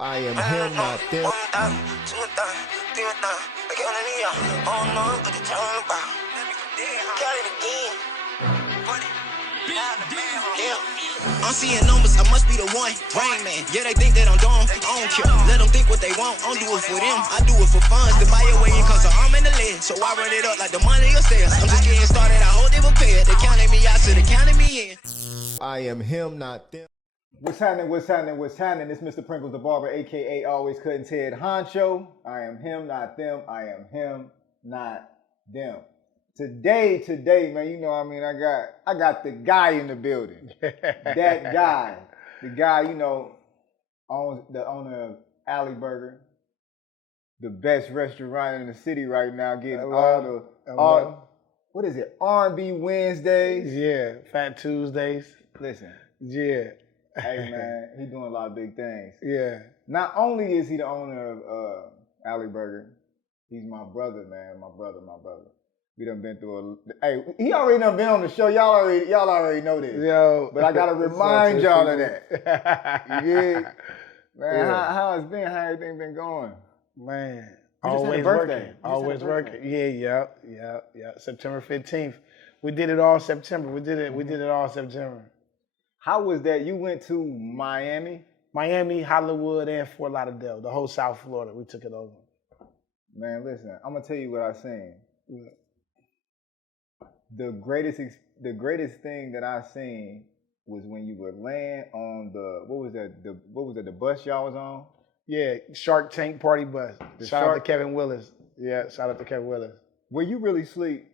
I am him, not them. I'm seeing numbers, I must be the one. Rain Man, yeah, they think that I'm dumb. I don't care, let them think what they want. I don't do it for them, I do it for funds. To buy your way in, cause I'm in the lid. So I run it up like the money upstairs. I'm just getting started, I hope they prepare. They counting me out, so they counting me in. I am him, not them. What's happening? It's Mr. Pringles the Barber, aka Alwayzkuttn Ted Honcho. I am him, not them. I am him, not them. Today, man, you know what I mean? I got the guy in the building. That guy. The guy, you know, owns the owner of Alley Burger. The best restaurant in the city right now, getting what is it? R&B Wednesdays. Yeah, Fat Tuesdays. Listen. Yeah. Hey man, he's doing a lot of big things. Yeah. Not only is he the owner of Alley Burger, he's my brother, man. My brother. We done been through he already done been on the show. Y'all already know this. Yo. But I gotta remind y'all of that. You dig? Man, yeah. How it's been? How everything been going? Man. Always working. Always working. Yeah. September 15th. We did it all September. We did it all September. How was that? You went to Miami? Miami, Hollywood, and Fort Lauderdale. The whole South Florida. We took it over. Man, listen. I'm gonna tell you what I seen. Yeah. The greatest thing that I seen was when you would land on the the bus y'all was on? Yeah, Shark Tank party bus. Shout out to Kevin Willis. Yeah, shout out to Kevin Willis. Were you really asleep?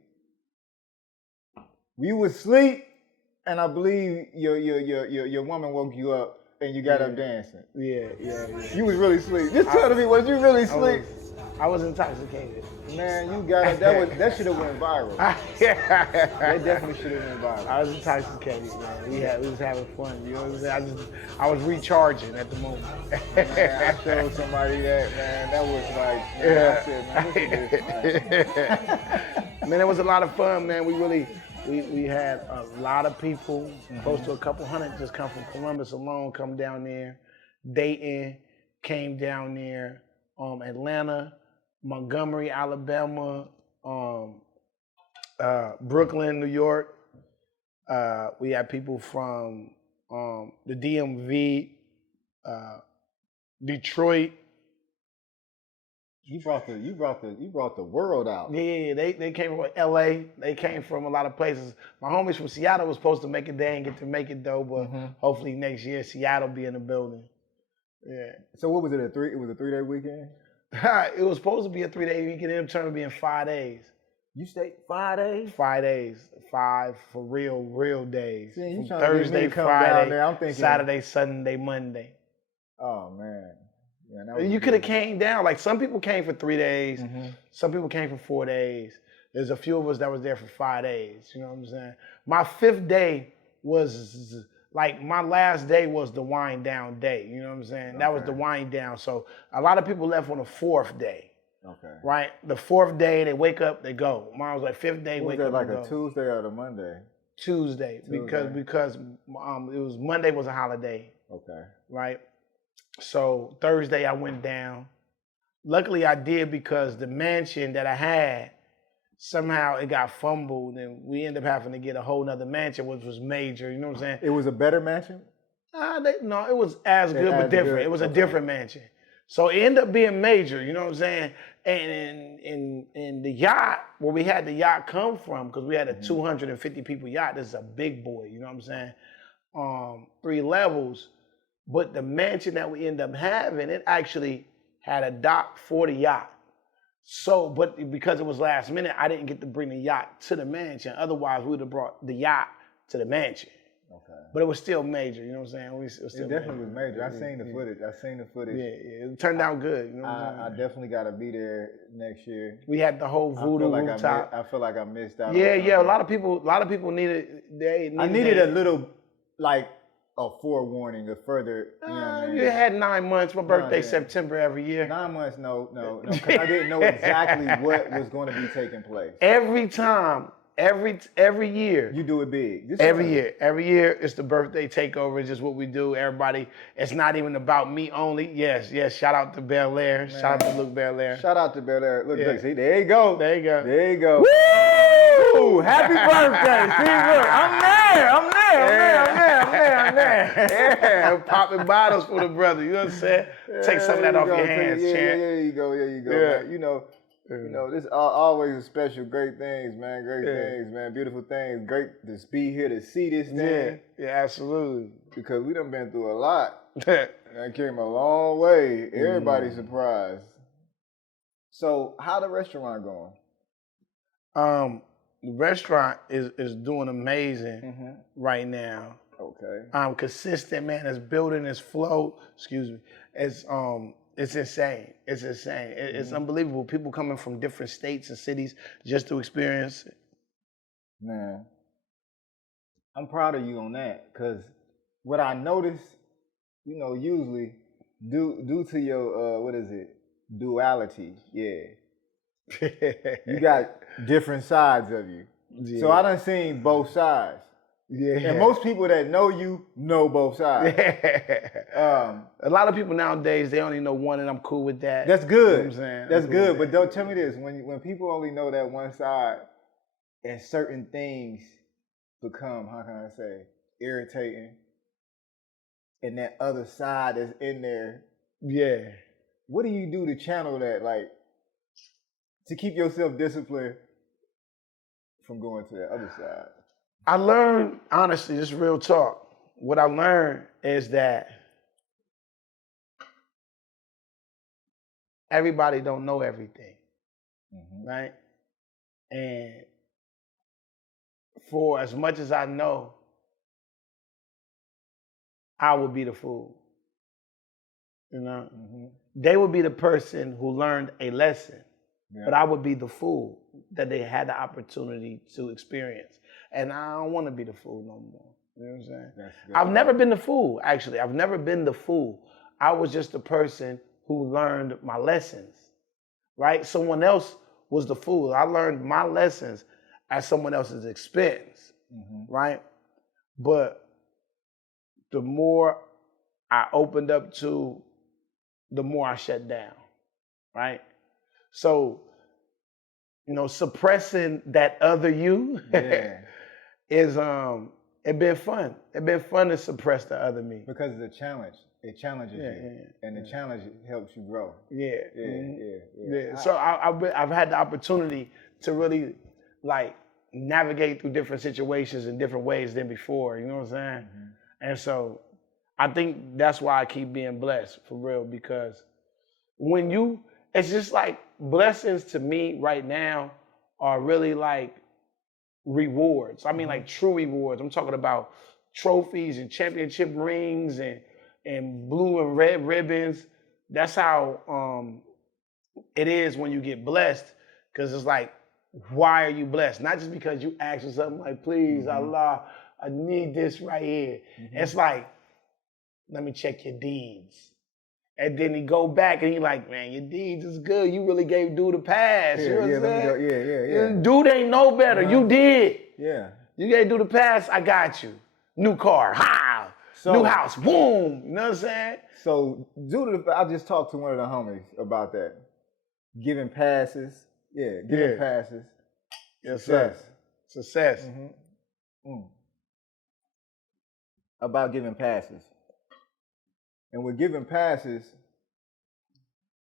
You was asleep, and I believe your woman woke you up and you got up dancing. Yeah. You was really asleep. Just tell me, was you really asleep? I was intoxicated. Man, you got it. That should have went viral. Yeah. That definitely should have went viral. I was intoxicated, man. We was having fun. You know what I'm saying? I was recharging at the moment. Man, I showed somebody that, man. That was like, man, I said, man, this is fun. Man, it was a lot of fun, man. We had a lot of people, close to a couple hundred, just come from Columbus alone, come down there. Dayton came down there. Atlanta, Montgomery, Alabama, Brooklyn, New York. We had people from the DMV, Detroit. You brought the world out. Yeah, they came from LA. They came from a lot of places. My homies from Seattle was supposed to make it. They ain't get to make it though, but hopefully next year Seattle be in the building. Yeah. So what was it? It was a 3-day weekend? It was supposed to be a 3-day weekend. It turned out to be in 5 days. You stayed 5 days? 5 days. 5 for real days. See, you Thursday, Friday, I'm thinking Saturday, Sunday, Monday. Oh man. You could have came down. Like some people came for 3 days. Some people came for 4 days. There's a few of us that was there for 5 days. You know what I'm saying? My 5th day was like my last day was the wind down day. You know what I'm saying? Okay. That was the wind down. So a lot of people left on the 4th day. Okay. Right? The 4th day, they wake up, they go. Mine was like 5th day, wake up, like a Tuesday or a Monday? Tuesday. Because it was Monday was a holiday. Okay. Right? So Thursday I went down. Luckily I did because the mansion that I had, somehow it got fumbled and we ended up having to get a whole nother mansion, which was major. You know what I'm saying? It was a better mansion? No, it was as good but different. It was a different mansion. So it ended up being major, you know what I'm saying? And in the yacht, where we had the yacht come from, because we had a 250 people yacht, this is a big boy, you know what I'm saying? 3 levels. But the mansion that we ended up having, it actually had a dock for the yacht. So, but because it was last minute, I didn't get to bring the yacht to the mansion. Otherwise, we would have brought the yacht to the mansion. Okay. But it was still major, you know what I'm saying? It definitely was major. I seen the footage. Yeah, it turned out good. You know what I'm saying? I definitely got to be there next year. We had the whole voodoo rooftop. I feel like I missed out. Yeah. A lot of people needed. I needed a litlittle, like, a forewarning, a further. You know what I mean? You had 9 months. My birthday September every year. 9 months, no, because I didn't know exactly what was going to be taking place. Every time every year. You do it big. Every year it's the birthday takeover. It's just what we do. Everybody. It's not even about me only. Yes. Shout out to Bel Air. Shout out to Luke Bel Air. Shout out to Bel Air. Look, see, there you go. There you go. There you go. Woo! Happy birthday. See, look, I'm there. Yeah, popping bottles for the brother. You know what I'm saying? Take some of that off your hands, champ. There you go. Yeah. Man. You know, this always a special, great things, man. Great things, man. Beautiful things. Great to be here to see this thing. Yeah, absolutely. Because we done been through a lot. I came a long way. Everybody's surprised. So, how the restaurant going? The restaurant is doing amazing right now. Okay. Consistent, man. It's building its flow. Excuse me. It's insane. It's unbelievable. People coming from different states and cities just to experience it. Man, I'm proud of you on that, because what I noticed, you know, usually due to your duality, you got different sides of you. Yeah. So I done seen both sides. Yeah. And most people that know you know both sides. Yeah. A lot of people nowadays, they only know one, and I'm cool with that. That's good. You know what I'm saying? That's good. But don't tell me this. When people only know that one side, and certain things become, how can I say, irritating, and that other side is in there. Yeah. What do you do to channel that, like, to keep yourself disciplined from going to the other side? I learned, honestly, this is real talk. What I learned is that everybody don't know everything, right? And for as much as I know, I would be the fool. You know? They would be the person who learned a lesson, but I would be the fool that they had the opportunity to experience. And I don't want to be the fool no more. You know what I'm saying? I've never been the fool, actually. I've never been the fool. I was just the person who learned my lessons, right? Someone else was the fool. I learned my lessons at someone else's expense, right? But the more I opened up to, the more I shut down, right? So, you know, suppressing that other you is it been fun. It been fun to suppress the other me. Because it's a challenge. It challenges you. And the challenge helps you grow. Yeah. So I've had the opportunity to really, like, navigate through different situations in different ways than before. You know what I'm saying? And so I think that's why I keep being blessed, for real, because it's just like blessings to me right now are really like rewards. I mean, like true rewards. I'm talking about trophies and championship rings and blue and red ribbons. That's how it is when you get blessed, because it's like, why are you blessed? Not just because you ask for something like, please, Allah, I need this right here. It's like, let me check your deeds. And then he go back and he like, man, your deeds is good. You really gave dude a pass. You know what I'm saying? Dude ain't know better. You did. Yeah. You gave dude a pass. I got you. New car. Ha! New house. Boom. You know what I'm saying? So, I just talked to one of the homies about that. Giving passes. Yeah, giving passes. Yes, sir. Success. About giving passes. And with giving passes,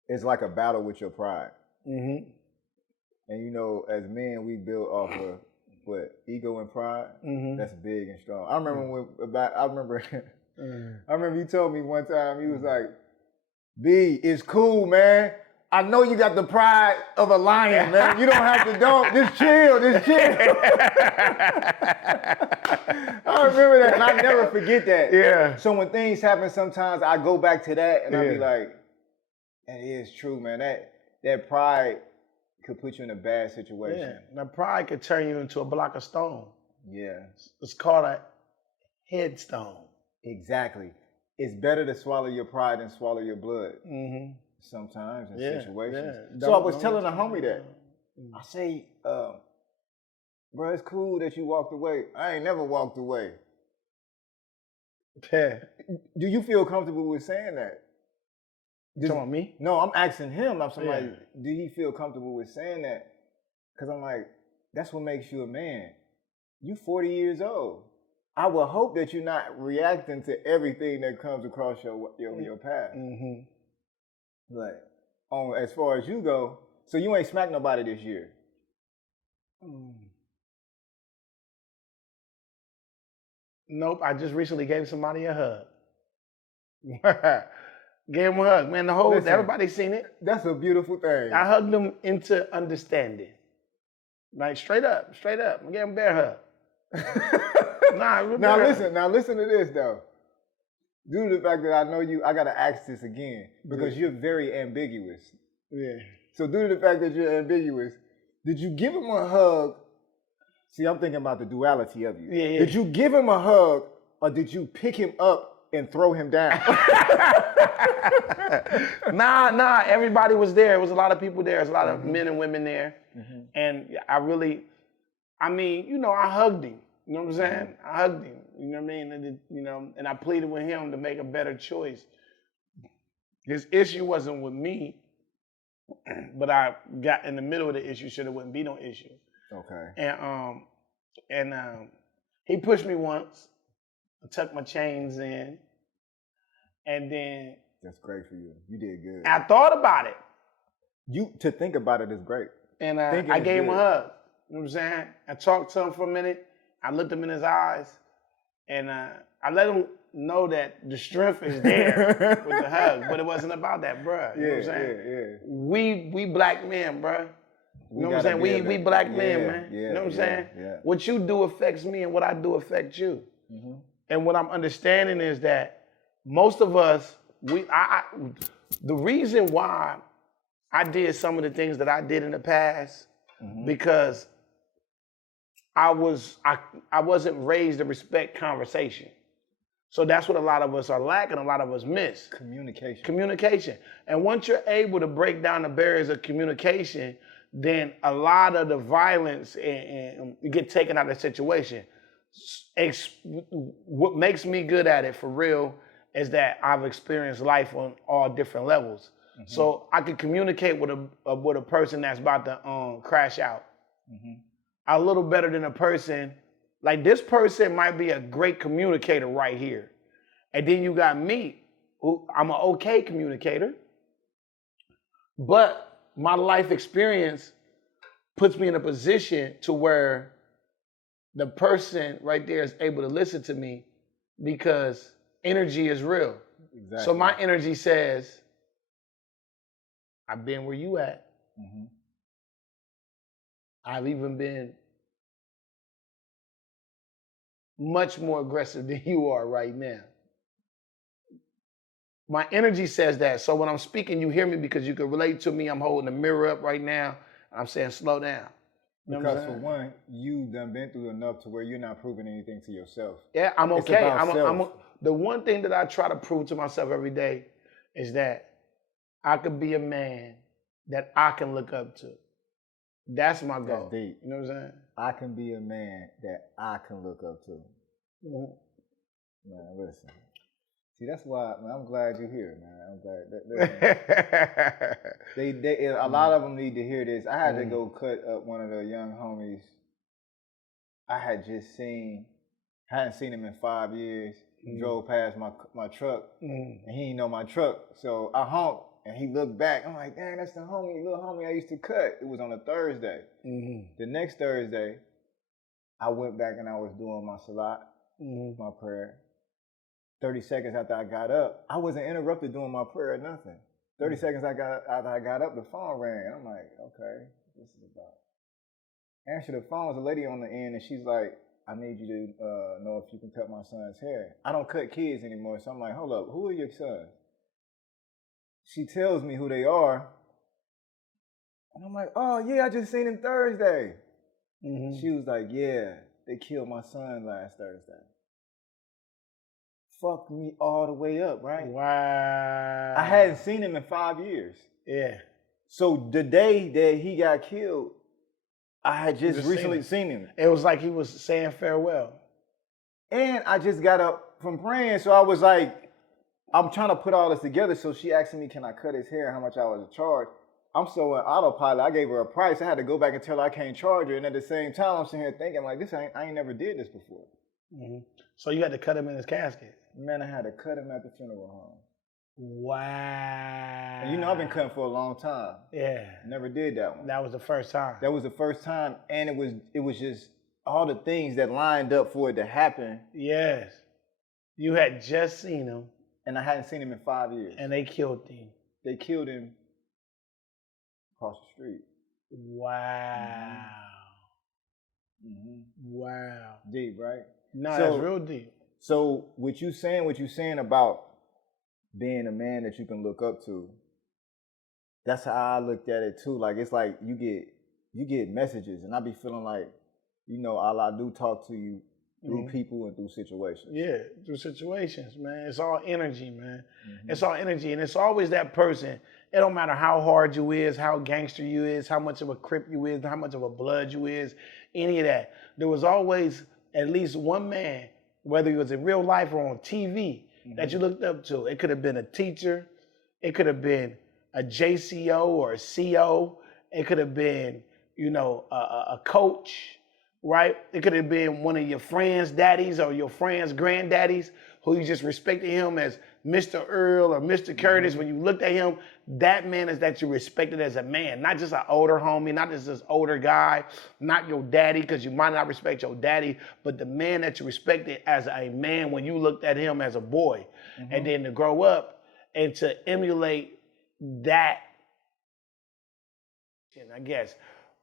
it's like a battle with your pride. And you know, as men, we build off of ego and pride. That's big and strong. I remember I remember you told me one time, you was like, B, it's cool, man. I know you got the pride of a lion, man. You don't have to just chill. I remember that, and I never forget that. Yeah. So when things happen, sometimes I go back to that, and I be like, "That is true, man. That pride could put you in a bad situation. Yeah. That pride could turn you into a block of stone. Yeah. It's called a headstone. Exactly. It's better to swallow your pride than swallow your blood. Sometimes in situations. So I was telling a homie that. I say, bro, it's cool that you walked away. I ain't never walked away. Yeah. Do you feel comfortable with saying that? You talking about me? No, I'm asking him. I'm somebody. Do he feel comfortable with saying that? Because I'm like, that's what makes you a man. You 40 years old. I would hope that you're not reacting to everything that comes across your path. Mm-hmm. Like, as far as you go, so you ain't smacked nobody this year. Nope, I just recently gave somebody a hug. Gave him a hug, man. Everybody's seen it. That's a beautiful thing. I hugged them into understanding. Like straight up. I gave him a bear hug. Now listen to this though. Due to the fact that I know you, I gotta ask this again because you're very ambiguous. Yeah. So due to the fact that you're ambiguous, did you give him a hug? See, I'm thinking about the duality of you. Yeah. Did you give him a hug or did you pick him up and throw him down? Nah. Everybody was there. There was a lot of people there. There was a lot of men and women there. Mm-hmm. And I hugged him. You know what I'm saying? I hugged him. You know what I mean? And I pleaded with him to make a better choice. His issue wasn't with me, but I got in the middle of the issue so there wouldn't be no issue. Okay. And he pushed me once. I tucked my chains in, and then that's great for you. You did good. I thought about it. To think about it is great. And I gave him a hug. You know what I'm saying? I talked to him for a minute. I looked him in his eyes, and I let him know that the strength is there with the hug, but it wasn't about that, bruh. You know what I'm saying? Yeah. We black men, bruh. You know what I'm saying? We black men, man. You know what I'm saying? Yeah. What you do affects me, and what I do affects you. Mm-hmm. And what I'm understanding is that most of us, the reason why I did some of the things that I did in the past, because I wasn't raised to respect conversation. So that's what a lot of us are lacking, a lot of us miss. Communication. And once you're able to break down the barriers of communication, then a lot of the violence and you get taken out of the situation. What makes me good at it for real is that I've experienced life on all different levels. Mm-hmm. So I can communicate with a person that's about to crash out. Mm-hmm. A little better than a person, like this person might be a great communicator right here. And then you got me, who I'm an okay communicator, but my life experience puts me in a position to where the person right there is able to listen to me because energy is real. Exactly. So my energy says, I've been where you at. Mm-hmm. I've even been much more aggressive than you are right now. My energy says that. So when I'm speaking, you hear me because you can relate to me. I'm holding the mirror up right now. I'm saying, slow down. You know because for one, you done been through enough to where you're not proving anything to yourself. Yeah, I'm okay. The one thing that I try to prove to myself every day is that I could be a man that I can look up to. That's my goal. That's deep. You know what I'm saying? I can be a man that I can look up to. Mm-hmm. Man, listen. See, that's why, man, I'm glad you're here, man. I'm glad. A lot of them need to hear this. I had to go cut up one of the young homies. I had just hadn't seen him in 5 years. He drove past my truck, and he didn't know my truck. So I honked, and he looked back. I'm like, dang, that's the little homie I used to cut. It was on a Thursday. Mm-hmm. The next Thursday, I went back and I was doing my salat, my prayer. 30 seconds after I got up, I wasn't interrupted doing my prayer or nothing. 30 seconds after I got up, the phone rang. And I'm like, okay, this is about. Answer the phone, there's a lady on the end, and she's like, I need you to know if you can cut my son's hair. I don't cut kids anymore, so I'm like, hold up, who are your sons? She tells me who they are, and I'm like, oh yeah, I just seen him Thursday. Mm-hmm. She was like, yeah, they killed my son last Thursday. Fucked me all the way up, right? Wow. I hadn't seen him in 5 years. Yeah. So the day that he got killed, I had just recently seen him. It was like he was saying farewell. And I just got up from praying, so I was like, I'm trying to put all this together. So she asked me, can I cut his hair, how much I was charged. I'm so in autopilot, I gave her a price. I had to go back and tell her I can't charge her. And at the same time, I'm sitting here thinking, like, I ain't never did this before. Mm-hmm. So you had to cut him in his casket? Man, I had to cut him at the funeral home. Wow. And you know, I've been cutting for a long time. Yeah. Never did that one. That was the first time. That was the first time, and it was just all the things that lined up for it to happen. Yes. You had just seen him. And I hadn't seen him in 5 years. And they killed him. They killed him across the street. Wow. Mm-hmm. Wow. Deep, right? No, that's real deep. So what you saying about being a man that you can look up to, that's how I looked at it too. Like, it's like you get messages, and I be feeling like, you know, Allah do talk to you through people and through situations. Yeah, through situations, man. It's all energy, man. It's all energy, and it's always that person. It don't matter how hard you is, how gangster you is, how much of a Crip you is, how much of a blood you is, any of that. There was always at least one man, whether he was in real life or on TV, that you looked up to. It could have been a teacher. It could have been a JCO or a CO. It could have been, you know, a coach, right? It could have been one of your friends' daddies or your friends' granddaddies who you just respected him as Mr. Earl or Mr. Curtis. When you looked at him, that man is that you respected as a man, not just an older homie, not just this older guy, not your daddy, because you might not respect your daddy, but the man that you respected as a man when you looked at him as a boy. And then to grow up and to emulate that, I guess,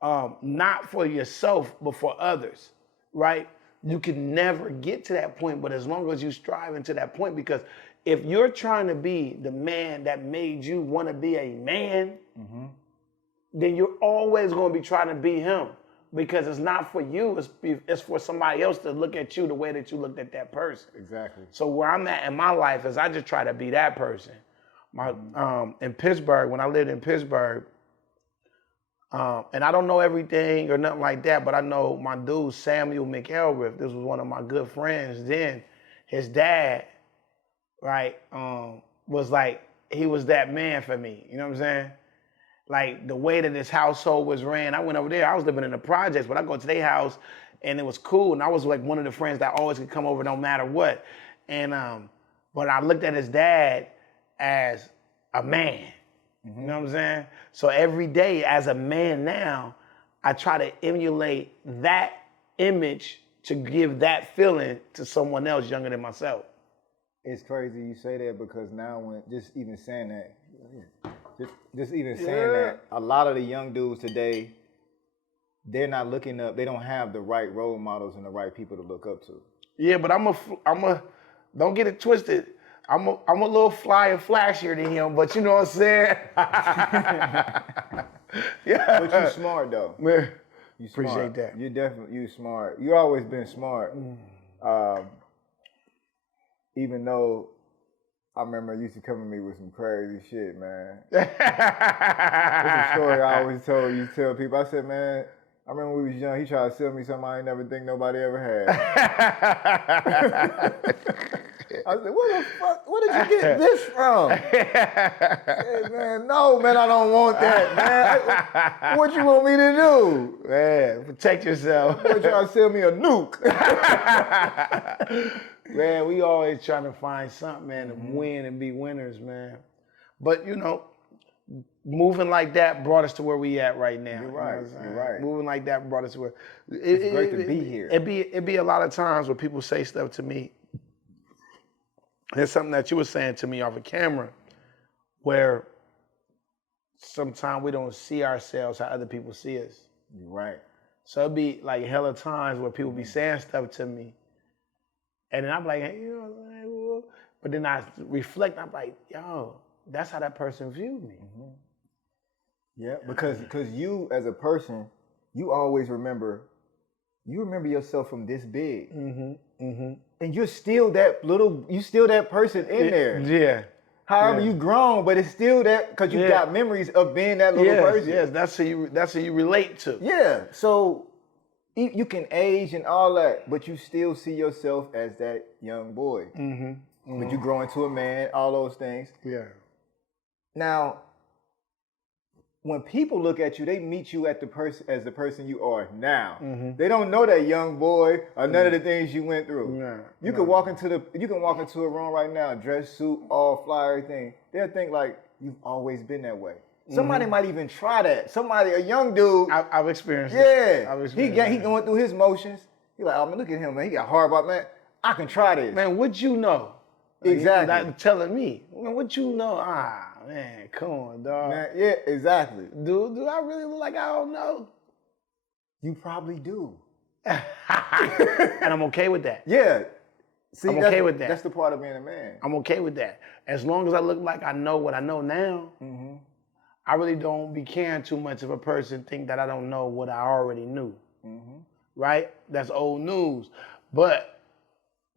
not for yourself, but for others, right? You can never get to that point, but as long as you strive into that point, because if you're trying to be the man that made you want to be a man, then you're always going to be trying to be him, because it's not for you, it's for somebody else to look at you the way that you looked at that person. Exactly. So where I'm at in my life is I just try to be that person. In Pittsburgh, when I lived in Pittsburgh, and I don't know everything or nothing like that, but I know my dude, Samuel McElrath, this was one of my good friends then. His dad, right, was like, he was that man for me. You know what I'm saying? Like, the way that his household was ran, I went over there. I was living in the projects, but I go to their house, and it was cool. And I was like one of the friends that always could come over no matter what. And but I looked at his dad as a man. You know what I'm saying? So every day as a man now, I try to emulate that image to give that feeling to someone else younger than myself. It's crazy you say that, because now when just even saying that, that, a lot of the young dudes today, they're not looking up. They don't have the right role models and the right people to look up to. Yeah, but I'm a don't get it twisted. I'm a little fly and flashier than him, but you know what I'm saying? Yeah. But you smart though. Man, you smart. appreciate that. You smart. You always been smart. Even though I remember you used to come to me with some crazy shit, man. It's a story I always tell people. I said, man, I remember when we was young, he tried to sell me something I ain't never think nobody ever had. I said, what the fuck? Where did you get this from? Hey, man, no, man, I don't want that, man. What you want me to do? Man, protect yourself. Boy trying to sell me a nuke. Man, we always trying to find something, man, to win and be winners, man. But, you know, moving like that brought us to where we at right now. You're right. You're right. Moving like that brought us to where... It's great to be here. It be a lot of times where people say stuff to me. There's something that you were saying to me off of camera where sometimes we don't see ourselves how other people see us. You're right. So it'd be like hella times where people be saying stuff to me, and then I'm like, hey, you know, but then I reflect, I'm like, yo, that's how that person viewed me. Yeah, because you as a person, you always remember yourself from this big. And you're still that person in there. Yeah. However, you grown, but it's still that because you got memories of being that little person. Yes, that's who you relate to. Yeah. So you can age and all that, but you still see yourself as that young boy. But you grow into a man, all those things. Yeah. Now, when people look at you, they meet you at as the person you are now. They don't know that young boy or none of the things you went through. You can walk into a room right now, dress suit, all fly, everything. They'll think like you've always been that way. Somebody might even try that. A young dude. I've experienced he going through his motions. He like, oh man, look at him, man. He got hard about, man. I can try this. Man, what you know? Exactly. Not telling me. Man, what you know? Man, come on, dog. Man, yeah, exactly. Do I really look like I don't know? You probably do. And I'm okay with that. Yeah. See, I'm okay with that. That's the part of being a man. I'm okay with that. As long as I look like I know what I know now, I really don't be caring too much if a person think that I don't know what I already knew. Right? That's old news. But,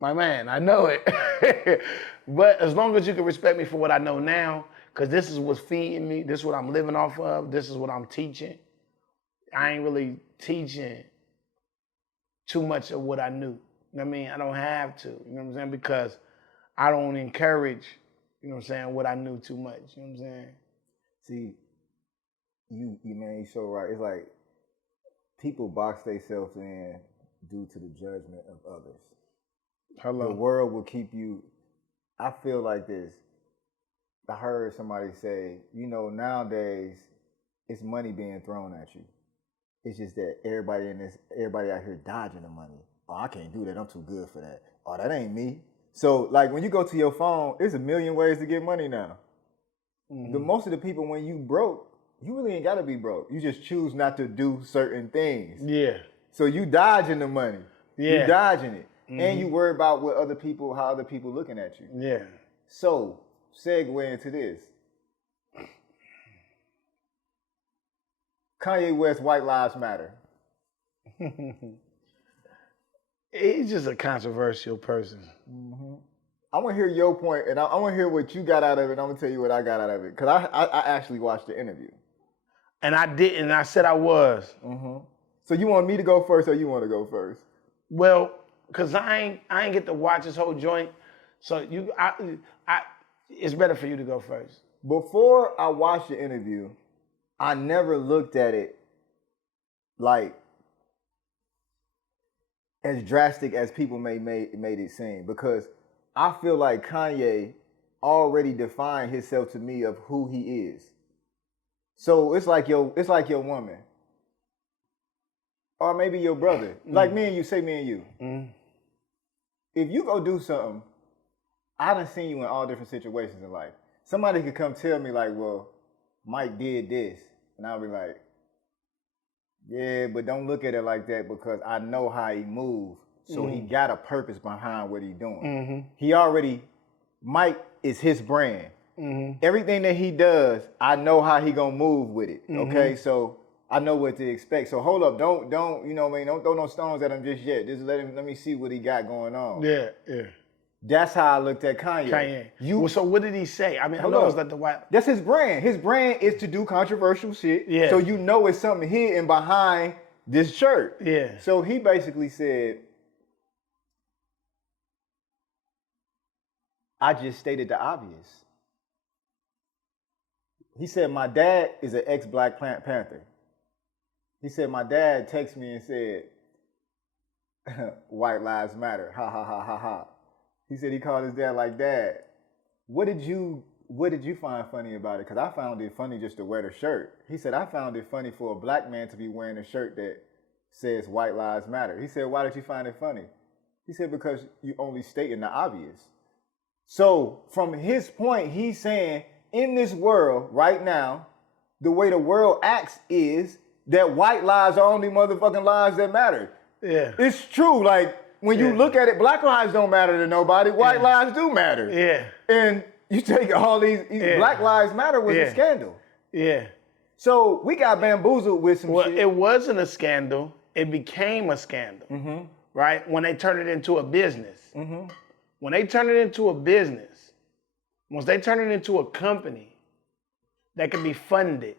my man, I know it. But as long as you can respect me for what I know now, because this is what's feeding me, this is what I'm living off of, this is what I'm teaching. I ain't really teaching too much of what I knew. You know what I mean? I don't have to, you know what I'm saying? Because I don't encourage, you know what I'm saying, what I knew too much, you know what I'm saying? See, you man, you're so right. It's like people box themselves in due to the judgment of others. Hello. The world will keep you. I feel like this. I heard somebody say, nowadays it's money being thrown at you. It's just that everybody out here dodging the money. Oh, I can't do that. I'm too good for that. Oh, that ain't me. So, like, when you go to your phone, there's a million ways to get money now. The most of the people, when you broke, you really ain't got to be broke. You just choose not to do certain things. Yeah. So you dodging the money. Yeah. You dodging it. And you worry about how other people looking at you. Yeah. So, segue into this. Kanye West, White Lives Matter. He's just a controversial person. I want to hear your point, and I want to hear what you got out of it, and I'm going to tell you what I got out of it. Because I actually watched the interview. And I didn't. I said I was. So you want me to go first, or you want to go first? Well, because I ain't get to watch this whole joint. So it's better for you to go first. Before I watched the interview, I never looked at it like as drastic as people made it seem, because I feel like Kanye already defined himself to me of who he is. So it's like your woman, or maybe your brother, like me and you. Say me and you. If you go do something, I done seen you in all different situations in life. Somebody could come tell me like, well, Mike did this. And I'll be like, yeah, but don't look at it like that, because I know how he moves. So he got a purpose behind what he's doing. Mike is his brand. Everything that he does, I know how he gonna move with it. Okay, so I know what to expect. So hold up, don't you know what I mean? Don't throw no stones at him just yet. Just let me see what he got going on. Yeah. That's how I looked at Kanye. Well, so what did he say? I mean, I know it's like the white. That's his brand. His brand is to do controversial shit. Yeah. So you know it's something hidden behind this shirt. Yeah. So he basically said, I just stated the obvious. He said, my dad is an ex-Black Panther. He said, my dad texted me and said, White Lives Matter. Ha, ha, ha, ha, ha. He said he called his dad like, Dad, what did you find funny about it? Because I found it funny just to wear the shirt. He said, I found it funny for a black man to be wearing a shirt that says White Lives Matter. He said, why did you find it funny? He said, because you only stating the obvious. So from his point, he's saying, in this world right now, the way the world acts is that white lives are only motherfucking lives that matter. Yeah. It's true. Like, when you look at it, black lives don't matter to nobody. White lives do matter. Yeah. And you take all these Black Lives Matter was a scandal. Yeah. So we got bamboozled with some shit. Well, it wasn't a scandal. It became a scandal. Right? When they turned it into a business. When they turned it into a business, Once they turn it into a company that can be funded,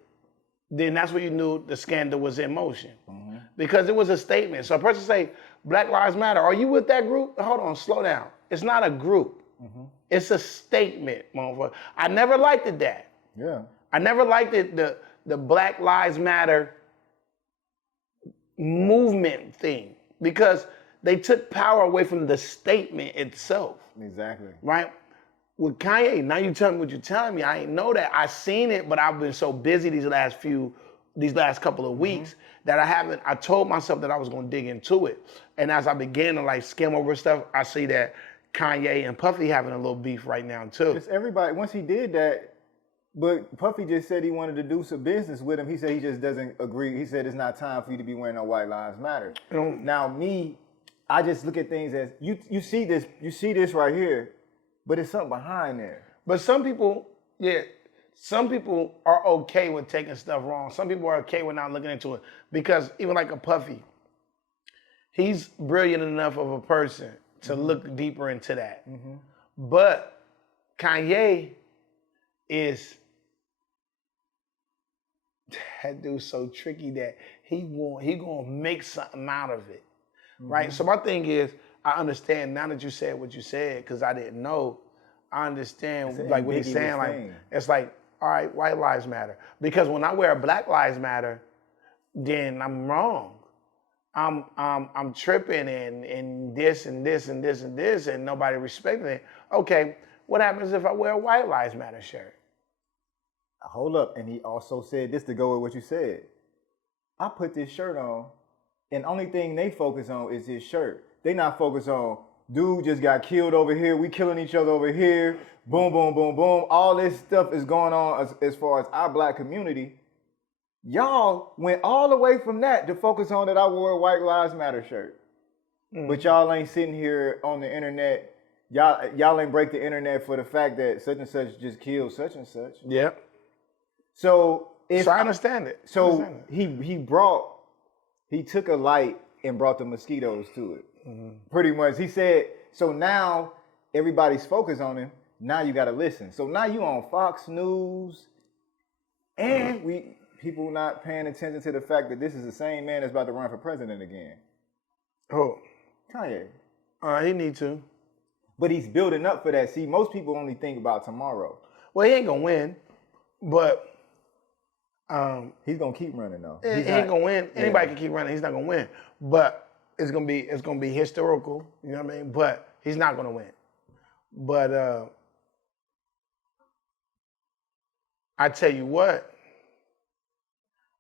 then that's when you knew the scandal was in motion. Mm-hmm. Because it was a statement. So a person say, Black Lives Matter, are you with that group? Hold on, slow down. It's not a group. Mm-hmm. It's a statement, motherfucker. I never liked it that. Yeah. I never liked it, the Black Lives Matter movement thing, because they took power away from the statement itself. Exactly. Right? With Kanye, now you telling me what you're telling me. I ain't know that. I seen it, but I've been so busy these last couple of weeks that I told myself that I was gonna dig into it. And as I began to like skim over stuff, I see that Kanye and Puffy having a little beef right now too. Just everybody, once he did that, but Puffy just said he wanted to do some business with him. He said he just doesn't agree. He said it's not time for you to be wearing no White Lives Matter. Now me, I just look at things as, you see this right here, but it's something behind there. But some people are okay with taking stuff wrong. Some people are okay with not looking into it. Because even like a Puffy, he's brilliant enough of a person to look deeper into that. Mm-hmm. But Kanye is, that dude's so tricky that he gonna make something out of it. Right? So my thing is, I understand now that you said what you said, because I didn't know. I understand like what he's saying. Like it's like, all right, White Lives Matter. Because when I wear Black Lives Matter, then I'm wrong. I'm tripping and this and this and this and this and nobody respecting it. Okay, what happens if I wear a White Lives Matter shirt? Hold up, and he also said this to go with what you said. I put this shirt on, and only thing they focus on is his shirt. They not focused on, dude just got killed over here, we killing each other over here, boom, boom, boom, boom. All this stuff is going on as far as our black community. Y'all went all the way from that to focus on that I wore a White Lives Matter shirt. Mm-hmm. But y'all ain't sitting here on the internet. Y'all ain't break the internet for the fact that such and such just killed such and such. Yep. So I understand it. So he took a light and brought the mosquitoes to it. Mm-hmm. Pretty much. He said, so now everybody's focused on him. Now you got to listen. So now you on Fox News, and people not paying attention to the fact that this is the same man that's about to run for president again. Oh, Kanye. He need to. But he's building up for that. See, most people only think about tomorrow. Well, he ain't gonna win, but he's gonna keep running though. He ain't gonna win. Anybody can keep running. He's not gonna win, but it's gonna be historical. You know what I mean? But he's not gonna win. But I tell you what,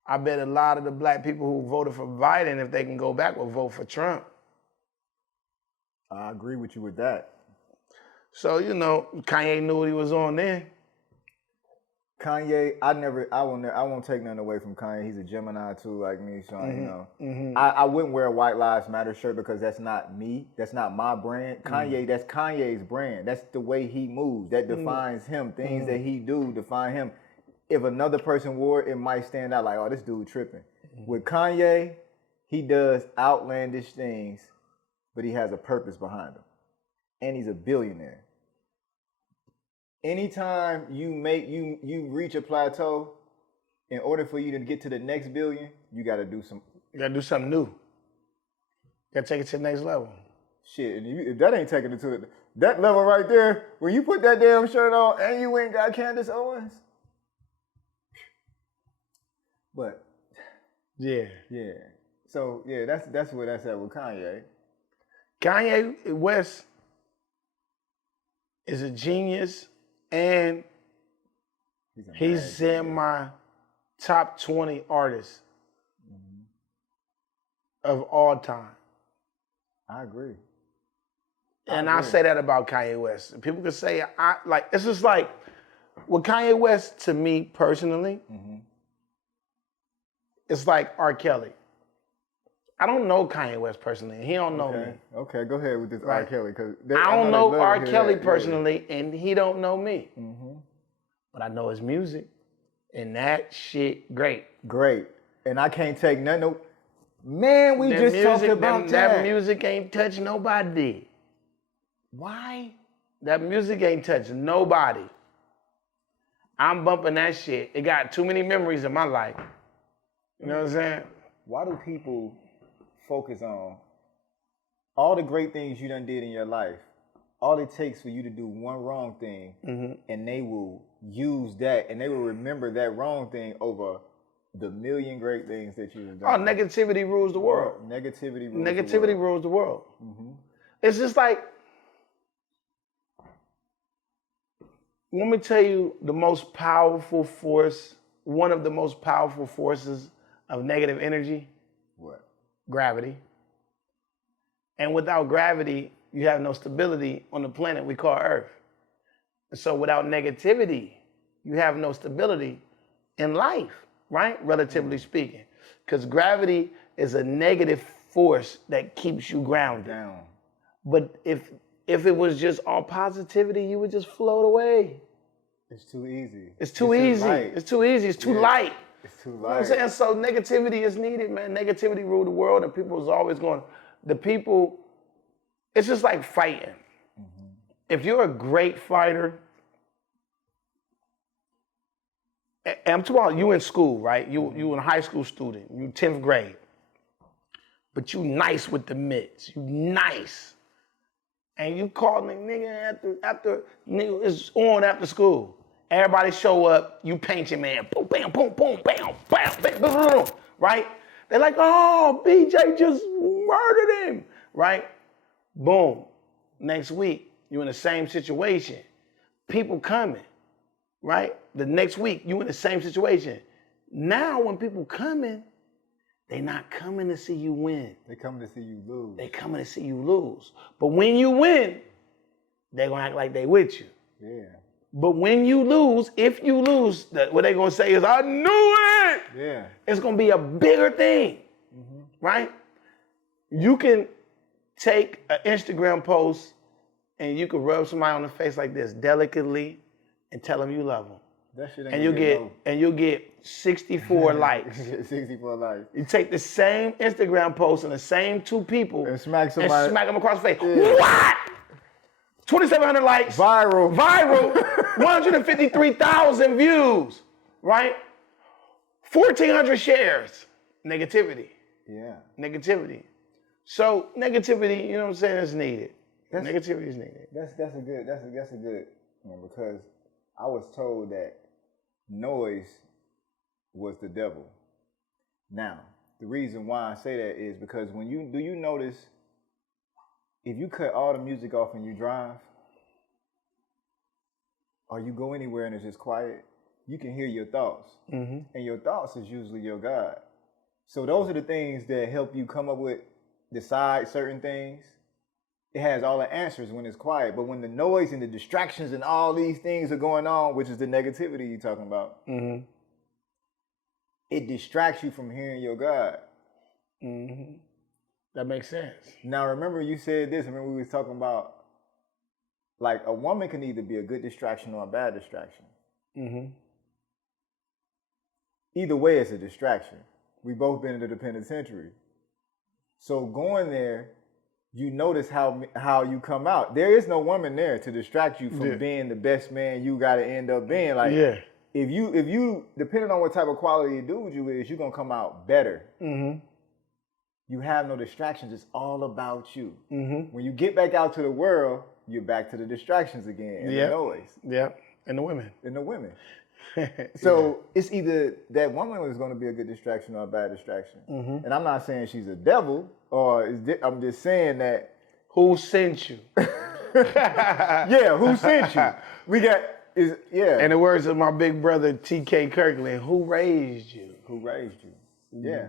I bet a lot of the black people who voted for Biden, if they can go back, will vote for Trump. I agree with you with that. So, Kanye knew what he was on then. Kanye, I won't take nothing away from Kanye. He's a Gemini too, like me. So I wouldn't wear a White Lives Matter shirt because that's not me. That's not my brand. Kanye, that's Kanye's brand. That's the way he moves. That defines him. Things that he do define him. If another person wore it, it might stand out like, oh, this dude tripping. With Kanye, he does outlandish things, but he has a purpose behind him. And he's a billionaire. Anytime you reach a plateau, in order for you to get to the next billion, you got to do something new. You got to take it to the next level. Shit, and if that ain't taking it to that level right there, when you put that damn shirt on and you ain't got Candace Owens. But yeah. So yeah, that's where that's at with Kanye. Kanye West is a genius, and he's in my top 20 artists of all time. I agree. And I say that about Kanye West. People could say, it's just like, with Kanye West, to me personally, it's like R. Kelly. I don't know Kanye West personally, and he don't know me. Okay, go ahead with this R. Kelly. Cause I don't know R. Kelly personally, and he don't know me. But I know his music, and that shit great. Great. And I can't take nothing. Man, we just talked about that. That music ain't touch nobody. Why? That music ain't touch nobody. I'm bumping that shit. It got too many memories in my life. You know what I'm saying? Why do people focus on all the great things you done did in your life? All it takes for you to do one wrong thing, and they will use that, and they will remember that wrong thing over the million great things that you've done. Oh, negativity rules the world. Negativity rules the world. It's just like, let me tell you the most powerful force, one of the most powerful forces of negative energy. What? Gravity. And without gravity, you have no stability on the planet we call Earth. And so without negativity, you have no stability in life, right? Relatively speaking. Because gravity is a negative force that keeps you grounded. Down. But if it was just all positivity, you would just float away. It's too easy. It's too easy. It's too easy. It's too light. It's too light. You know what I'm saying? So negativity is needed, man. Negativity rule the world, and people is always going. The people, it's just like fighting. If you're a great fighter, and I'm talking about you in school, right? You a high school student, you 10th grade, but you nice with the mitts, you nice. And you call the nigga after nigga is on after school. Everybody show up, you paint your man, boom, bam, boom, boom, bam, bam, bam, boom, right? They're like, oh, BJ just murdered him, right? Boom. Next week, you're in the same situation. People coming, right? The next week, you in the same situation. Now, when people coming, they not coming to see you win. They coming to see you lose. They coming to see you lose. But when you win, they gonna act like they with you. Yeah. But when you lose, if you lose, what they gonna say is, I knew it! Yeah. It's gonna be a bigger thing, right? You can take an Instagram post and you can rub somebody on the face like this, delicately, and tell them you love them. That shit ain't And you'll get 64 likes. 64 likes. You take the same Instagram post and the same two people And smack somebody. and smack them across the face. Yeah. What? 2,700 likes. Viral. 153,000 views, right? 1,400 shares. Negativity. Yeah. Negativity. So negativity, you know what I'm saying, is needed. Negativity is needed. That's a good one, because I was told that noise was the devil. Now, the reason why I say that is because do you notice if you cut all the music off and you drive, or you go anywhere and it's just quiet, you can hear your thoughts. And your thoughts is usually your God. So those are the things that help you come up with, decide certain things. It has all the answers when it's quiet. But when the noise and the distractions and all these things are going on, which is the negativity you're talking about, it distracts you from hearing your God. That makes sense. Now, remember you said this. Remember we was talking about, like, a woman can either be a good distraction or a bad distraction. Either way, it's a distraction. We both been in the penitentiary. So going there, you notice how you come out. There is no woman there to distract you from being the best man you got to end up being. Like, if you, depending on what type of quality dude you is, you're going to come out better. You have no distractions. It's all about you. When you get back out to the world, you're back to the distractions again and the noise. And the women. So it's either that woman is going to be a good distraction or a bad distraction. And I'm not saying she's a devil, I'm just saying that. Who sent you? Yeah, who sent you? In the words of my big brother T.K. Kirkland, who raised you? Who raised you? Yeah.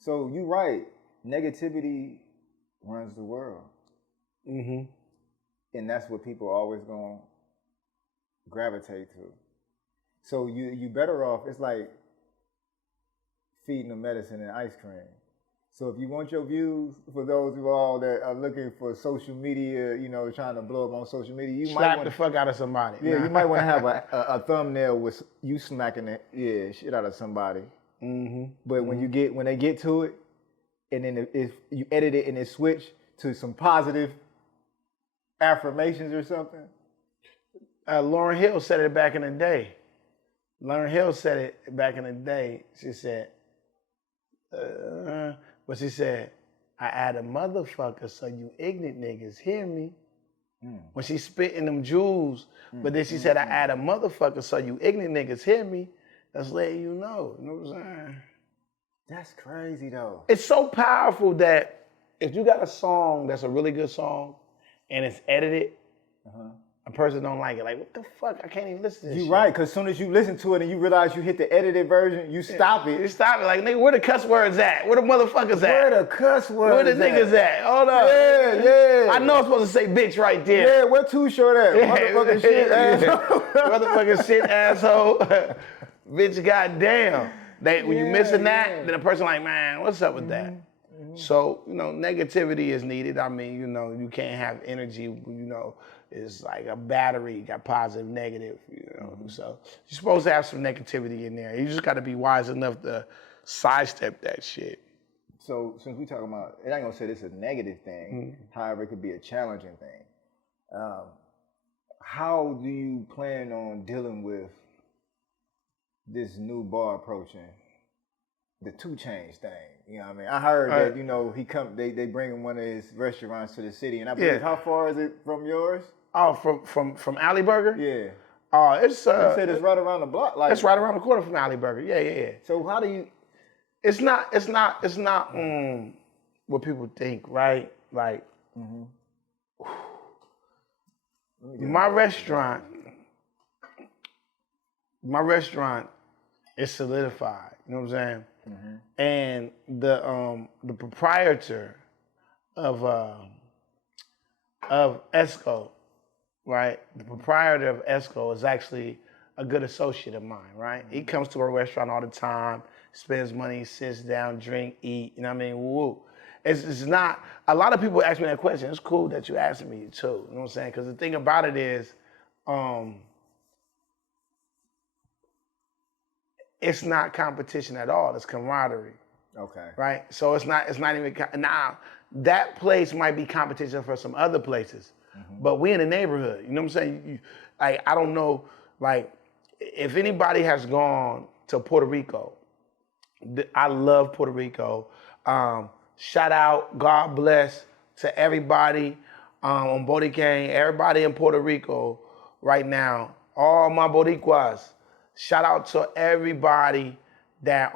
So you're right. Negativity runs the world. And that's what people are always going to gravitate to. So you better off, it's like feeding them medicine and ice cream. So if you want your views, for those of all that are looking for social media, trying to blow up on social media, you might slap the fuck out of somebody. Yeah, you might want to have a thumbnail with you smacking the shit out of somebody. But when they get to it, and then if you edit it and it switch to some positive affirmations or something. Lauryn Hill said it back in the day. Lauryn Hill said it back in the day. She said, but she said, I add a motherfucker so you ignorant niggas hear me. When she spitting them jewels, but then she said, I add a motherfucker so you ignorant niggas hear me. That's letting you know. You know what I'm saying? That's crazy though. It's so powerful that if you got a song that's a really good song and it's edited, a person don't like it. Like, what the fuck? I can't even listen to this shit. Right, because as soon as you listen to it and you realize you hit the edited version, you stop it. You stop it. Like, nigga, where the cuss words at? Where the motherfuckers at? Where the cuss words Where the niggas at? Hold up. Yeah. I know I'm supposed to say bitch right there. Yeah, where Too Short at? Motherfucking shit, asshole. Motherfucking shit, asshole. Bitch, goddamn. When you missing that, then the person like, man, what's up with that? So, negativity is needed. I mean, you can't have energy, it's like a battery, got positive, negative, So you're supposed to have some negativity in there. You just got to be wise enough to sidestep that shit. So since we talking about, it ain't gonna say this is a negative thing, however, it could be a challenging thing. How do you plan on dealing with this new bar approaching? The 2 Chainz thing, you know what I mean? I heard that, they bring one of his restaurants to the city, and I believe, how far is it from yours? Oh, from Alley Burger? Yeah. Oh, it's you said it's right around the block. Like, it's right around the corner from Alley Burger. Yeah. So how do you? It's not what people think, right? Like, my restaurant is solidified. You know what I'm saying? And the proprietor of Esco, right? The proprietor of Esco is actually a good associate of mine, right? He comes to our restaurant all the time, spends money, sits down, drink, eat, you know what I mean? Woo. It's not, a lot of people ask me that question. It's cool that you asked me too, you know what I'm saying? Because the thing about it is, it's not competition at all. It's camaraderie. Okay. Right? So it's not even, now that place might be competition for some other places, but we in the neighborhood. You know what I'm saying? I don't know, like, if anybody has gone to Puerto Rico, I love Puerto Rico. Shout out, God bless to everybody on Bodycane, everybody in Puerto Rico right now, all my Boricuas. Shout out to everybody that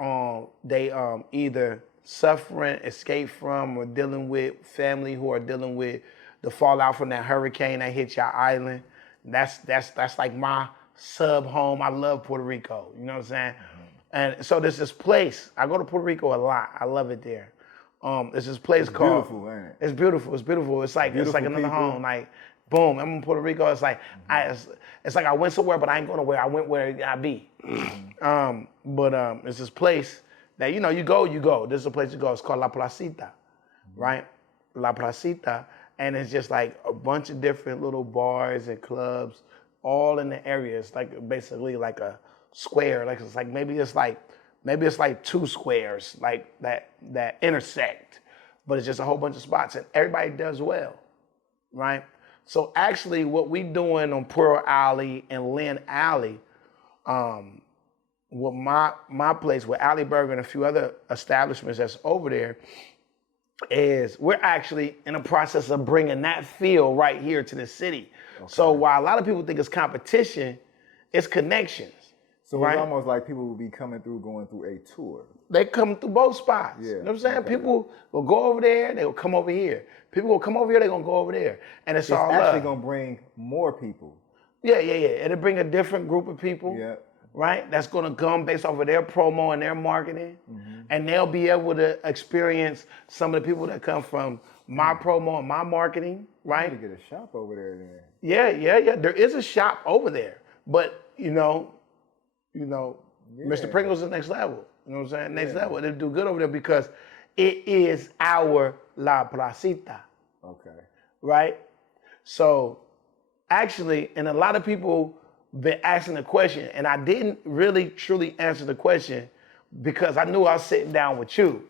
they either suffering, escape from, or dealing with family who are dealing with the fallout from that hurricane that hit your island. That's like my sub home. I love Puerto Rico. You know what I'm saying? And so there's this place. I go to Puerto Rico a lot. I love it there. There's this place called. Beautiful, ain't it? It's beautiful. It's beautiful. It's like another people. home. Like, boom. I'm in Puerto Rico. It's like it's like I went somewhere, but I ain't going where I went where I be. But it's this place that you go. This is a place you go. It's called La Placita, right? La Placita, and it's just like a bunch of different little bars and clubs, all in the area. It's like basically like a square. Like it's like maybe it's like 2 squares like that intersect, but it's just a whole bunch of spots, and everybody does well, right? So actually, what we doing on Pearl Alley and Lynn Alley, with my place, with Alley Burger and a few other establishments that's over there, is we're actually in the process of bringing that feel right here to the city. Okay. So while a lot of people think it's competition, it's connections. So right? It's almost like people will be coming through, going through a tour. They come through both spots. Yeah. You know what I'm saying? Okay. People will go over there, they will come over here. People will come over here, they're going to go over there. And it's all actually going to bring more people. Yeah. It'll bring a different group of people. Yeah. Right? That's going to come based off of their promo and their marketing. And they'll be able to experience some of the people that come from my promo and my marketing. Right? You need to get a shop over there then. Yeah. There is a shop over there. But, Mr. Pringle's is the next level. You know what I'm saying? Next level. They'll do good over there because it is our La Placita. Okay. Right? So, actually, and a lot of people been asking the question, and I didn't really truly answer the question because I knew I was sitting down with you.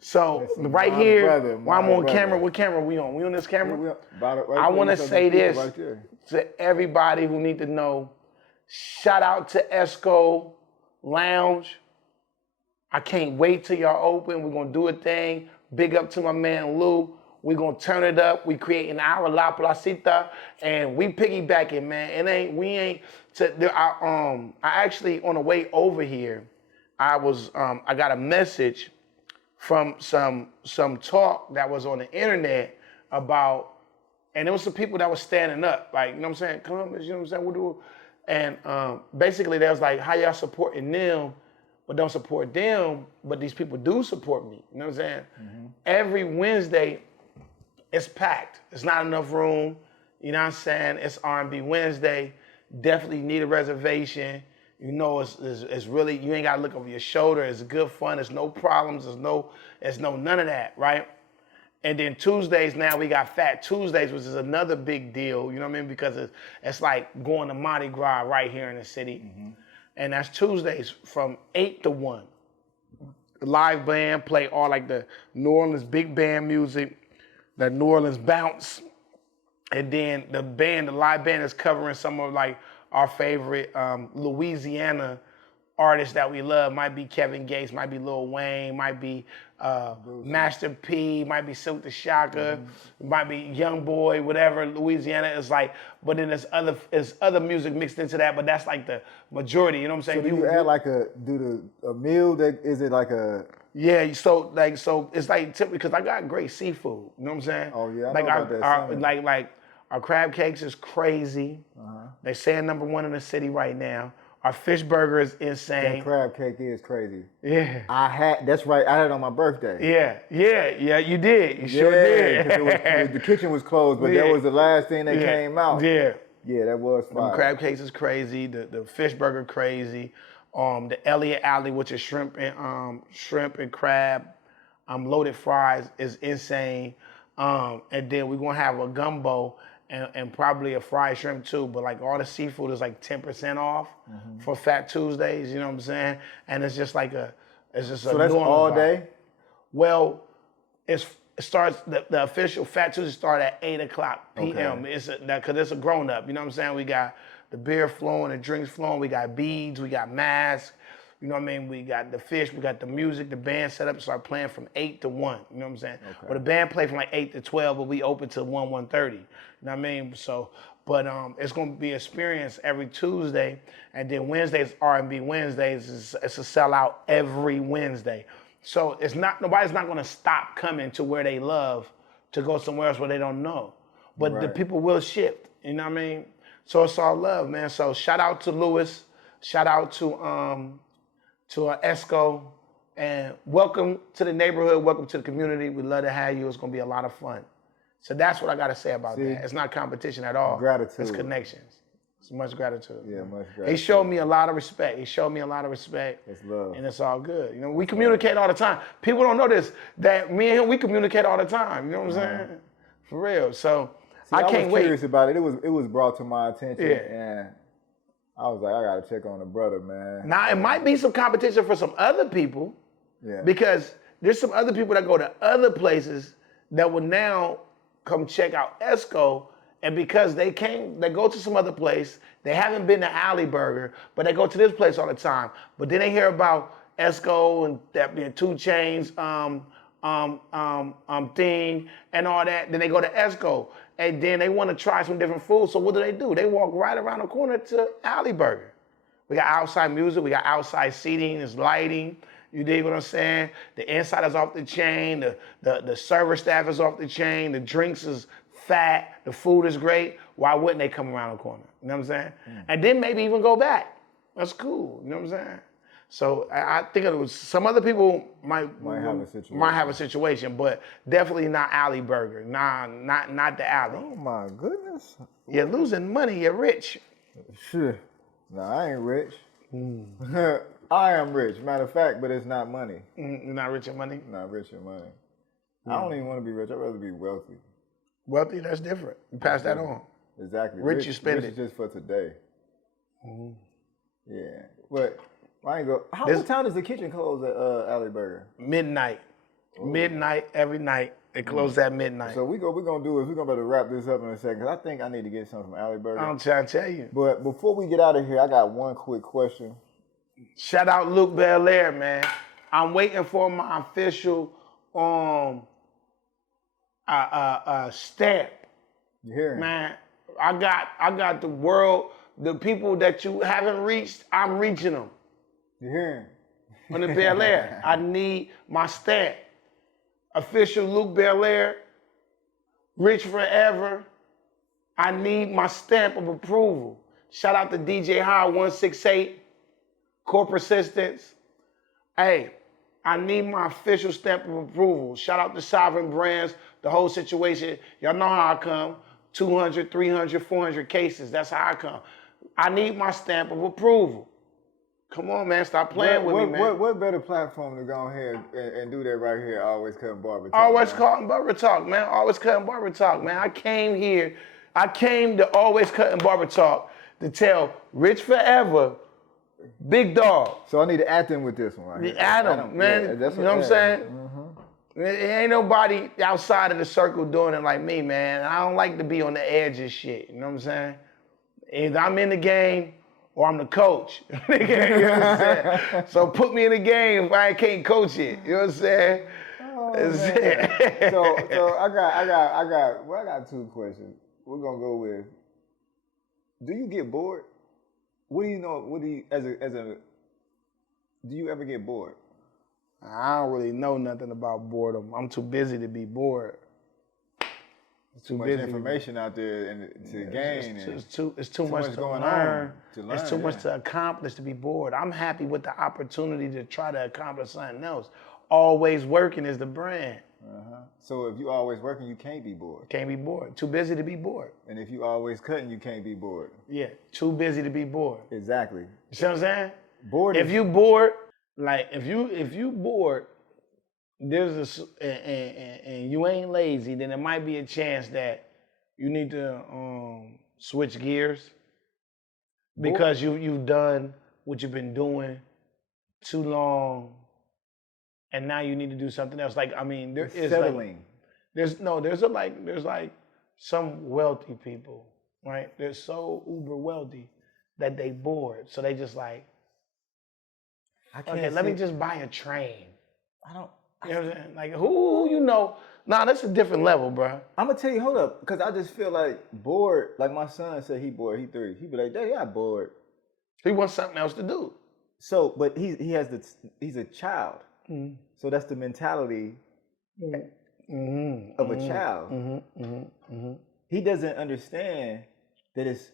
So right here, while I'm on camera, what camera are we on? We on this camera? I want to say this to everybody who need to know. Shout out to Esco Lounge. I can't wait till y'all open. We're gonna do a thing. Big up to my man Lou. We're gonna turn it up. We creating our La Placita, and we piggybacking, man. I actually on the way over here, I got a message from some talk that was on the internet about, and there was some people that was standing up, like, you know what I'm saying, Columbus, you know what I'm saying, and basically they was like, how y'all supporting them, but don't support them, but these people do support me, you know what I'm saying? Mm-hmm. Every Wednesday, it's packed. It's not enough room, you know what I'm saying? It's R&B Wednesday, definitely need a reservation. You know, it's really, you ain't gotta look over your shoulder. It's good fun. There's no problems. There's no none of that, right? And then Tuesdays, now we got Fat Tuesdays, which is another big deal, you know what I mean? Because it's like going to Mardi Gras right here in the city. Mm-hmm. And that's Tuesdays from 8 to 1. The live band play all like the New Orleans big band music, the New Orleans bounce. And then the live band is covering some of like our favorite Louisiana artists that we love. Might be Kevin Gates, might be Lil Wayne, might be Master P, might be Silk the Shocker, might be Young Boy, whatever. Louisiana is like, but then there's other music mixed into that, but that's like the majority, you know what I'm saying? So do you add like a meal that, is it like a... Yeah, so it's like typically, because I got great seafood, you know what I'm saying? Oh yeah, I like know about that. like our crab cakes is crazy. Uh-huh. They saying number 1 in the city right now. Our fish burger is insane. That crab cake is crazy. Yeah. That's right, I had it on my birthday. Yeah, you did. You sure did. The kitchen was closed, but that was the last thing that came out. Yeah. Yeah, that was fire. The crab cakes is crazy. The fish burger crazy. The Elliott Alley, which is shrimp and crab, loaded fries is insane. And then we're gonna have a gumbo and probably a fried shrimp too. But like all the seafood is like 10% off for Fat Tuesdays. You know what I'm saying? And it's just like so that's all day. Well, it starts the official Fat Tuesday start at 8:00 p.m. Okay. Because it's a grown up. You know what I'm saying? We got the beer flowing, the drinks flowing. We got beads, we got masks. You know what I mean? We got the fish, we got the music, the band set up, start playing from 8 to 1. You know what I'm saying? Okay. But the band play from like 8 to 12, but we open till 1:30. You know what I mean? So, but it's gonna be an experience every Tuesday, and then Wednesdays, R&B Wednesdays, it's a sellout every Wednesday. So nobody's not gonna stop coming to where they love to go somewhere else where they don't know. But the people will shift, you know what I mean? So it's all love, man. So shout out to Lewis, shout out to Esco, and welcome to the neighborhood, welcome to the community. We'd love to have you. It's gonna be a lot of fun. So that's what I gotta say about that. It's not competition at all. Gratitude. It's connections. It's much gratitude. Yeah, much gratitude. He showed me a lot of respect. It's love. And it's all good. You know, we communicate all the time. People don't know this, that me and him, we communicate all the time. You know what I'm saying? For real. So I can't wait. I was curious about it. It was brought to my attention, and I was like, I gotta check on the brother, man. Now it might be some competition for some other people, because there's some other people that go to other places that will now come check out Esco, and because they go to some other place, they haven't been to Alley Burger, but they go to this place all the time. But then they hear about Esco and that being 2 Chainz thing and all that. Then they go to Esco, and then they want to try some different food. So what do? They walk right around the corner to Alley Burger. We got outside music, we got outside seating, there's lighting. You dig what I'm saying? The inside is off the chain, the server staff is off the chain, the drinks is fat, the food is great. Why wouldn't they come around the corner? You know what I'm saying? And then maybe even go back. That's cool. You know what I'm saying? So I think it was some other people might have a situation, but definitely not Alley Burger. Nah, not the Alley. Oh my goodness. You're losing money. You're rich. Sure. No, I ain't rich. I am rich. Matter of fact, but it's not money. You're not rich in money? Not rich in money. I don't even want to be rich. I'd rather be wealthy. Wealthy, that's different. You pass that on. Exactly. Rich, you spend rich it. Is just for today. Yeah. But I ain't go. What time does the kitchen close at Alley Burger? Midnight. Midnight every night. It closed at midnight. So we're gonna do is we're gonna better wrap this up in a second. Cause I think I need to get something from Alley Burger. I'm trying to tell you. But before we get out of here, I got one quick question. Shout out Luke Belair, man. I'm waiting for my official stamp. You hear? Man, I got the world, the people that you haven't reached, I'm reaching them. You hearing? On the Belair. I need my stamp. Official Luke Belair, Rich Forever. I need my stamp of approval. Shout out to DJ High 168, Corporate Assistance. Hey, I need my official stamp of approval. Shout out to Sovereign Brands, the whole situation. Y'all know how I come. 200, 300, 400 cases. That's how I come. I need my stamp of approval. Come on, man. Stop playing with me, man. What better platform to go ahead and do that right here? Alwayzkuttn Barbertalk. Alwayzkuttn Barbertalk, man. Alwayzkuttn Barbertalk, man. I came to Alwayzkuttn Barbertalk to tell Rich Forever, Big Dog. So I need to add them with this one right here. Add them, man. Yeah, you know what I'm saying? Mm-hmm. Ain't nobody outside of the circle doing it like me, man. I don't like to be on the edge of shit. You know what I'm saying? Either I'm in the game or I'm the coach. You know what I'm saying? So put me in the game if I can't coach it. You know what I'm saying? So I got two questions. We're gonna go with, do you get bored? Do you ever get bored? I don't really know nothing about boredom. I'm too busy to be bored. Too much information out there to gain. It's too much to learn. It's too much to accomplish to be bored. I'm happy with the opportunity to try to accomplish something else. Always working is the brand. So if you always working, you can't be bored. Can't be bored. Too busy to be bored. And if you always cutting, you can't be bored. Yeah, too busy to be bored. Exactly. You see what I'm saying? Bored. If you bored, like if you bored, there's and you ain't lazy, then it might be a chance that you need to switch gears because you've done what you've been doing too long, and now you need to do something else. Like I mean, there is settling. There's like some wealthy people, right? They're so uber wealthy that they bored, so they just like, okay, let me just buy a train. You know what I'm saying? Like, who you know? Nah, that's a different level, bro. I'm going to tell you, hold up, because I just feel like bored. Like my son said he bored, he 3. He be like, Daddy, I'm bored. He wants something else to do. So, but he's a child. Mm-hmm. So that's the mentality of a child. He doesn't understand that it's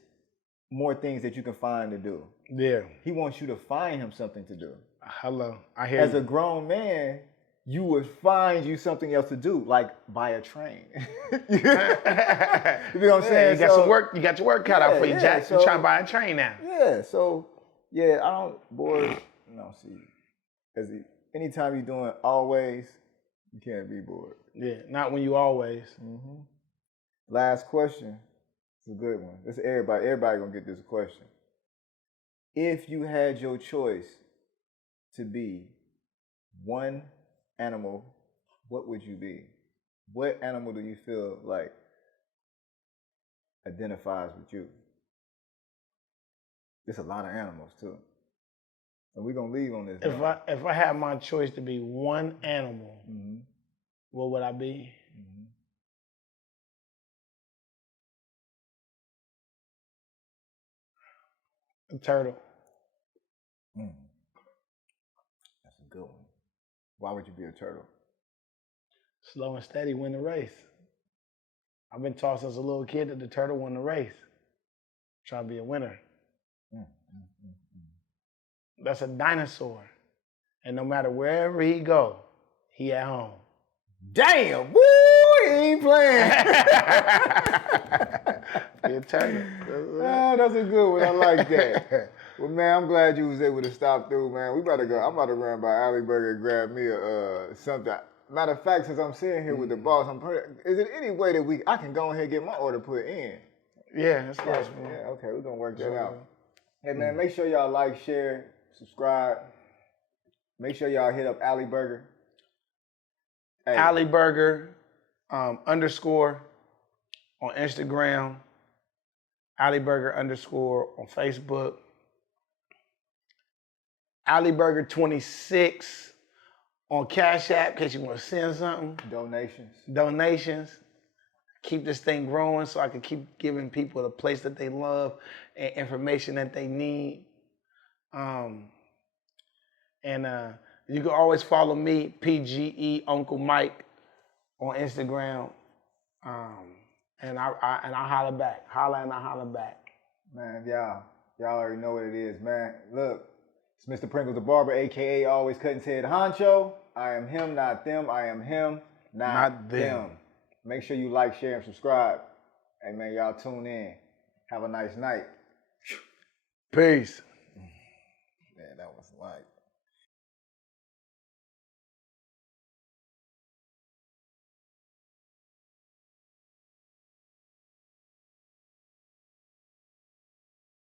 more things that you can find to do. Yeah. He wants you to find him something to do. Hello, I hear As you. a grown man, you would find you something else to do, like buy a train. You know what I'm saying? You got some work. You got your work cut out for you, Jack. So, you're trying to buy a train now. Yeah. So I don't bored. No, see, anytime you're doing always, you can't be bored. Yeah, not when you always. Mm-hmm. Last question. It's a good one. This is everybody. Everybody gonna get this question. If you had your choice to be one animal, what would you be? What animal do you feel like identifies with you? There's a lot of animals too. And we're gonna leave on this. If I had my choice to be one animal, what would I be? A turtle. That's a good one. Why would you be a turtle? Slow and steady win the race. I've been taught since a little kid that the turtle won the race. Trying to be a winner. That's a dinosaur. And no matter wherever he go, he at home. Damn, woo, he ain't playing. Be a turtle. Oh, that's a good one. I like that. Well, man, I'm glad you was able to stop through, man. I'm about to run by Alley Burger and grab me something. Matter of fact, since I'm sitting here with the boss, is there any way that I can go ahead and get my order put in? Yeah, that's possible. Yeah, okay, we're gonna work that out. Hey, man, make sure y'all like, share, subscribe. Make sure y'all hit up Alley Burger. Hey. Alley Burger, _ on Instagram, Alwayzkuttn _ on Facebook, Alwayzkuttn26 on Cash App in case you want to send something. Donations. Keep this thing growing so I can keep giving people the place that they love and information that they need. You can always follow me, PGE Uncle Mike, on Instagram. And I holler back. Holla and I holler back. Man, y'all already know what it is, man. Look, it's Mr. Pringles the Barber, aka Alwayzkuttn Ted Honcho. I am him, not them. I am him, not them. Make sure you like, share, and subscribe. Hey, man, y'all tune in. Have a nice night. Peace. Man, that was like.